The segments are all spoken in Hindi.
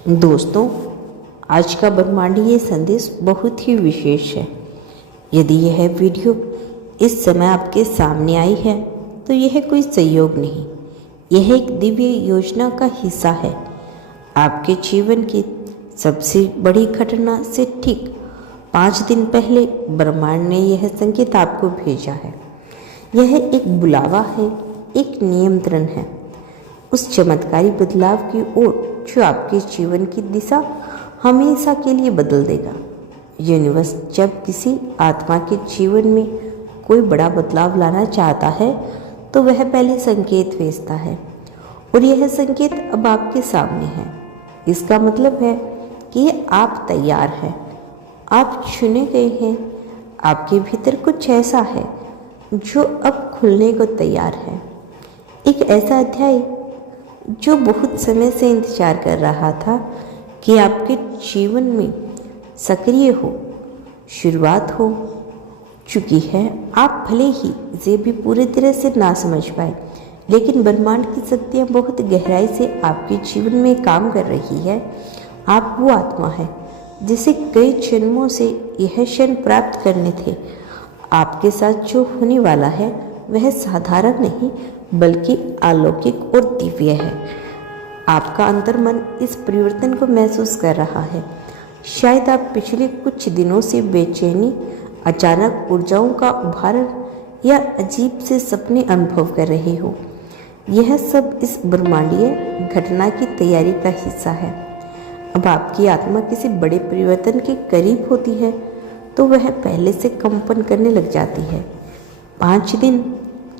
दोस्तों, आज का ब्रह्मांडीय संदेश बहुत ही विशेष है। यदि यह वीडियो इस समय आपके सामने आई है तो यह कोई संयोग नहीं, यह एक दिव्य योजना का हिस्सा है। आपके जीवन की सबसे बड़ी घटना से ठीक 5 दिन पहले ब्रह्मांड ने यह संकेत आपको भेजा है। यह एक बुलावा है, एक नियंत्रण है उस चमत्कारी बदलाव की ओर जो आपके जीवन की दिशा हमेशा के लिए बदल देगा। यूनिवर्स जब किसी आत्मा के जीवन में कोई बड़ा बदलाव लाना चाहता है तो वह पहले संकेत भेजता है, और यह संकेत अब आपके सामने है। इसका मतलब है कि आप तैयार हैं, आप चुने गए हैं। आपके भीतर कुछ ऐसा है जो अब खुलने को तैयार है, एक ऐसा अध्याय जो बहुत समय से इंतजार कर रहा था कि आपके जीवन में सक्रिय हो। शुरुआत हो चुकी है। आप भले ही इसे भी पूरी तरह से ना समझ पाए, लेकिन ब्रह्मांड की शक्तियाँ बहुत गहराई से आपके जीवन में काम कर रही है। आप वो आत्मा है जिसे कई जन्मों से यह क्षण प्राप्त करने थे। आपके साथ जो होने वाला है वह साधारण नहीं बल्कि अलौकिक और दिव्य है। आपका अंतर्मन इस परिवर्तन को महसूस कर रहा है। शायद आप पिछले कुछ दिनों से बेचैनी, अचानक ऊर्जाओं का उभारण या अजीब से सपने अनुभव कर रहे हो। यह सब इस ब्रह्मांडीय घटना की तैयारी का हिस्सा है। अब आपकी आत्मा किसी बड़े परिवर्तन के करीब होती है तो वह पहले से कंपन करने लग जाती है। 5 दिन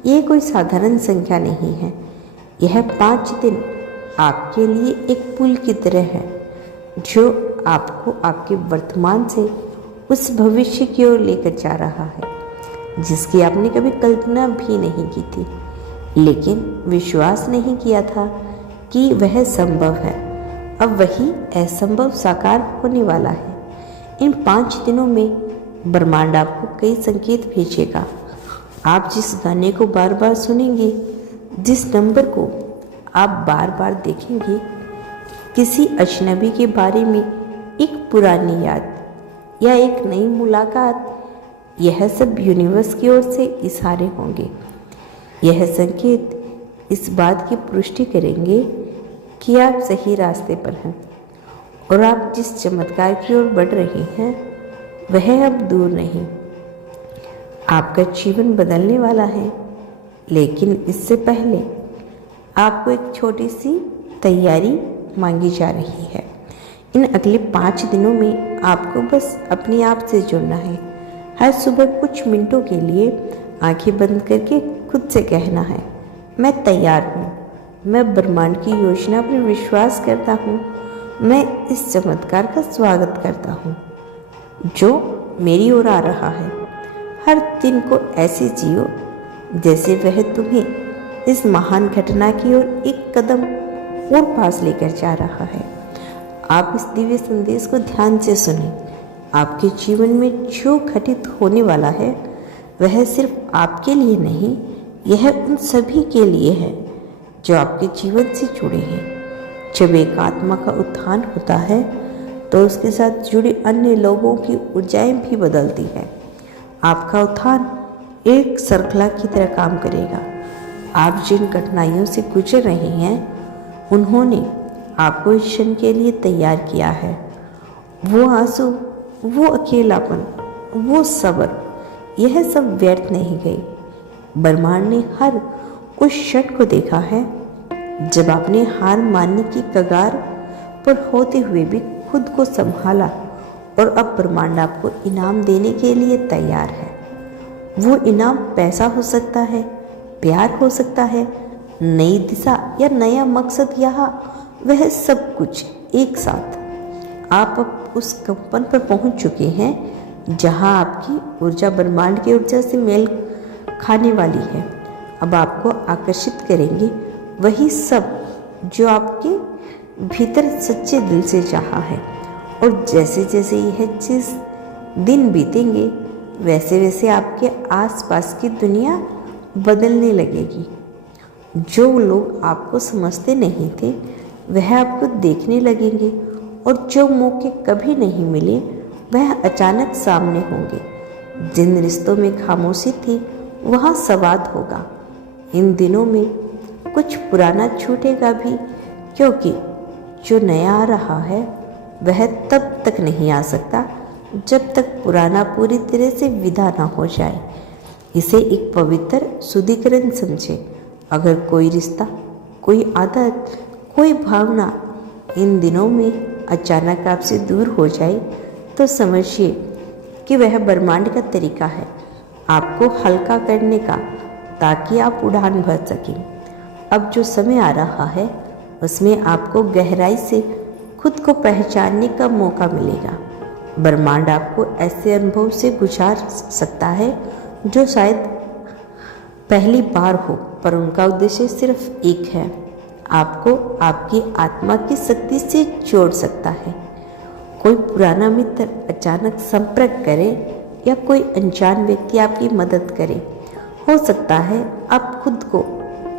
ये कोई साधारण संख्या नहीं है। यह 5 दिन आपके लिए एक पुल की तरह है जो आपको आपके वर्तमान से उस भविष्य की ओर लेकर जा रहा है जिसकी आपने कभी कल्पना भी नहीं की थी, लेकिन विश्वास नहीं किया था कि वह संभव है। अब वही असंभव साकार होने वाला है। इन 5 दिनों में ब्रह्मांड आपको कई संकेत भेजेगा। आप जिस गाने को बार बार सुनेंगे, जिस नंबर को आप बार बार देखेंगे, किसी अजनबी के बारे में एक पुरानी याद या एक नई मुलाकात, यह सब यूनिवर्स की ओर से इशारे होंगे। यह संकेत इस बात की पुष्टि करेंगे कि आप सही रास्ते पर हैं और आप जिस चमत्कार की ओर बढ़ रहे हैं वह अब दूर नहीं। आपका जीवन बदलने वाला है, लेकिन इससे पहले आपको एक छोटी सी तैयारी मांगी जा रही है। इन अगले 5 दिनों में आपको बस अपने आप से जुड़ना है। हर सुबह कुछ मिनटों के लिए आंखें बंद करके खुद से कहना है, मैं तैयार हूँ, मैं ब्रह्मांड की योजना पर विश्वास करता हूँ, मैं इस चमत्कार का स्वागत करता हूँ जो मेरी ओर आ रहा है। हर दिन को ऐसे जियो जैसे वह तुम्हें इस महान घटना की ओर एक कदम और पास लेकर जा रहा है। आप इस दिव्य संदेश को ध्यान से सुनें। आपके जीवन में जो घटित होने वाला है वह सिर्फ आपके लिए नहीं, यह उन सभी के लिए है जो आपके जीवन से जुड़े हैं। जब एक आत्मा का उत्थान होता है तो उसके साथ जुड़े अन्य लोगों की ऊर्जाएं भी बदलती हैं। आपका उत्थान एक श्रृंखला की तरह काम करेगा। आप जिन कठिनाइयों से गुजर रहे हैं उन्होंने आपको इस क्षण के लिए तैयार किया है। वो आंसू, वो अकेलापन, वो सब्र, यह सब व्यर्थ नहीं गई। ब्रह्मांड ने हर उस क्षण को देखा है जब आपने हार मानने की कगार पर होते हुए भी खुद को संभाला, और अब ब्रह्मांड आपको इनाम देने के लिए तैयार है। वो इनाम पैसा हो सकता है, प्यार हो सकता है, नई दिशा या नया मकसद, यहाँ वह सब कुछ एक साथ। आप अब उस कंपन पर पहुंच चुके हैं जहां आपकी ऊर्जा ब्रह्मांड की ऊर्जा से मेल खाने वाली है। अब आपको आकर्षित करेंगे वही सब जो आपके भीतर सच्चे दिल से चाहा है, और जैसे जैसे यह चीज़ दिन बीतेंगे वैसे वैसे आपके आसपास की दुनिया बदलने लगेगी। जो लोग आपको समझते नहीं थे वह आपको देखने लगेंगे और जो मौके कभी नहीं मिले वह अचानक सामने होंगे। जिन रिश्तों में खामोशी थी वहाँ संवाद होगा। इन दिनों में कुछ पुराना छूटेगा भी, क्योंकि जो नया आ रहा है वह तब तक नहीं आ सकता जब तक पुराना पूरी तरह से विदा ना हो जाए। इसे एक पवित्र शुद्धिकरण समझे। अगर कोई रिश्ता, कोई आदत, कोई भावना इन दिनों में अचानक आपसे दूर हो जाए तो समझिए कि वह ब्रह्मांड का तरीका है आपको हल्का करने का, ताकि आप उड़ान भर सकें। अब जो समय आ रहा है उसमें आपको गहराई से खुद को पहचानने का मौका मिलेगा। ब्रह्मांड आपको ऐसे अनुभव से गुजार सकता है जो शायद पहली बार हो, पर उनका उद्देश्य सिर्फ एक है, आपको आपकी आत्मा की शक्ति से जोड़ सकता है। कोई पुराना मित्र अचानक संपर्क करे या कोई अनजान व्यक्ति आपकी मदद करे। हो सकता है आप खुद को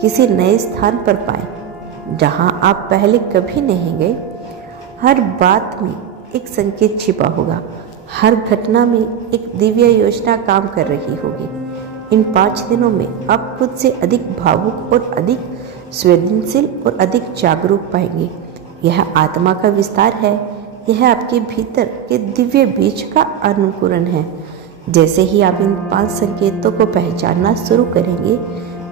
किसी नए स्थान पर पाएं जहां आप पहले कभी नहीं गए। हर बात में एक संकेत छिपा होगा, हर घटना में एक दिव्य योजना काम कर रही होगी। इन 5 दिनों में आप खुद से अधिक भावुक और अधिक संवेदनशील और अधिक जागरूक पाएंगे। यह आत्मा का विस्तार है, यह आपके भीतर के दिव्य बीज का अनुकरण है। जैसे ही आप इन 5 संकेतों को पहचानना शुरू करेंगे,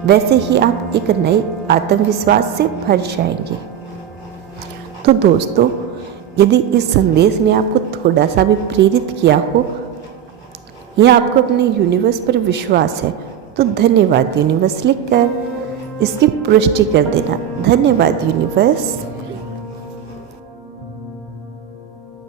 वैसे ही आप एक नए आत्मविश्वास से भर जाएंगे। तो दोस्तों, यदि इस संदेश ने आपको थोड़ा सा भी प्रेरित किया हो या आपको अपने यूनिवर्स पर विश्वास है, तो धन्यवाद यूनिवर्स लिखकर इसकी पुष्टि कर देना। धन्यवाद यूनिवर्स।